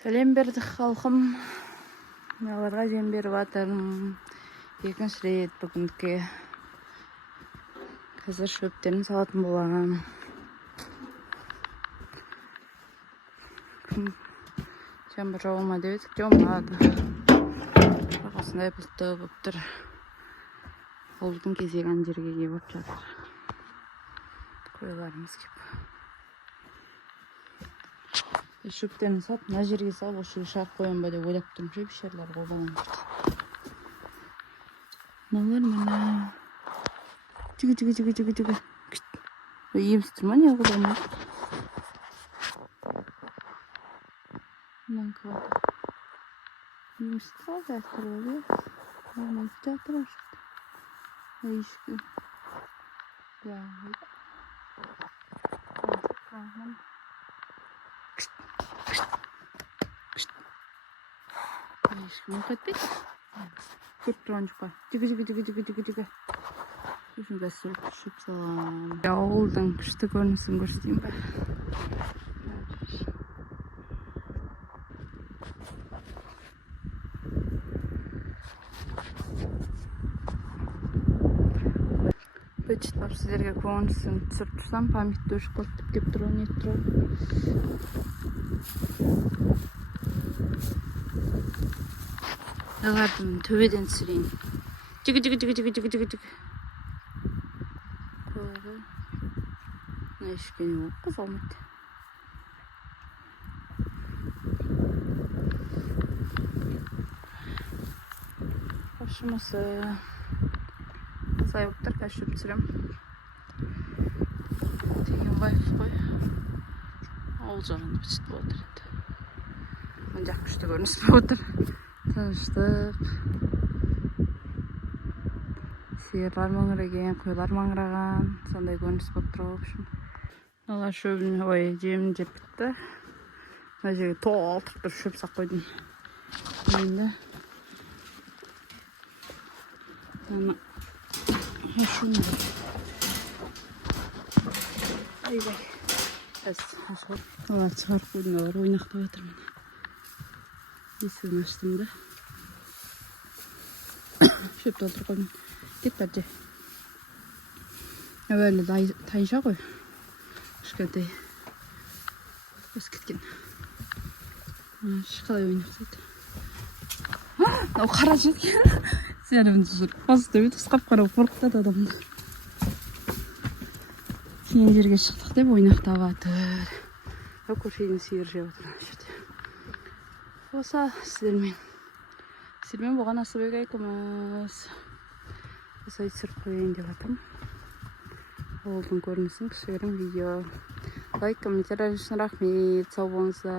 Сәлем бердік халқым. Мыналарға жем беріп атырмын. Екінші рет бүгінгі. Қазір шөптерін салатын болам. Жаңбыр жаума деп едік, жаумады. Бірақ осындай бұлтты болып тұр. Ауылдың кезеген жерге келіп жатыр. Қойларымыз кеп. Шөптерін сап, мына жерге салып, осы шарқ қоям ба деп ойлап тұрмын. Шөпшерлер қобалан жүрді. Мыналар мына. Жүгі. Емсіз тұр ма, не қобалан? Мынан қалды. Емсіз қалды әттір олы. Мынан жатыр ашықты. Ешкі. Я, ешкім қайтпайды. Көп тұрған жұқа. Жүгі. Сосын бәсір күшіп салам. Ауылдың күшті көрінісін көрсетейін бә. Бөтшіттар сіздерге көңілсін түсіріп тұрсам, памятті өшіп қылып деп тұрған ет тұрады. Дағардың төбеден түсірейін. Жүгі. Қойғы. Мына ешкені ол қыз алмайды. Қошымысы. Сайбықтар кәшіп түсірім. Деген байыз қой. Ауыл жағында бітшіт болдыр енді. Мен жақ күшті көрініс болдыр. Таныштып. Сиырлар маңыреген, қойлар маңыраған. Сондай көрініс болып тұр общем. Мына шөбін, жемін жеп бітті. Мына жерге толтырып тұр шөп сақ қойдым. Енді. Шunu. Ayvay. Açar. Valla çıkar koydular. Oynakta batır bana. Esini açtım da. Şöp doldur koydum. Git bence. Böyle tayışa koy. Şöyle. Bas gitkin. Şıkalay oynaksaydı. O kara çetken. Сенімді жүр. Басты өте ұсқап қарау қорқытады адамды. Кейін жерге шықтық деп ойнақтап атыр. Көршейін сиыр жеп отыр ана жерде. Осы сіздермен болған Асылбек айкымыз. Осылай түсіріп қояйын деп атырмын. Ауылдың көрінісін кішігірім видео. Лайк, комментарий үшін рахмет. Сау болыңыздар.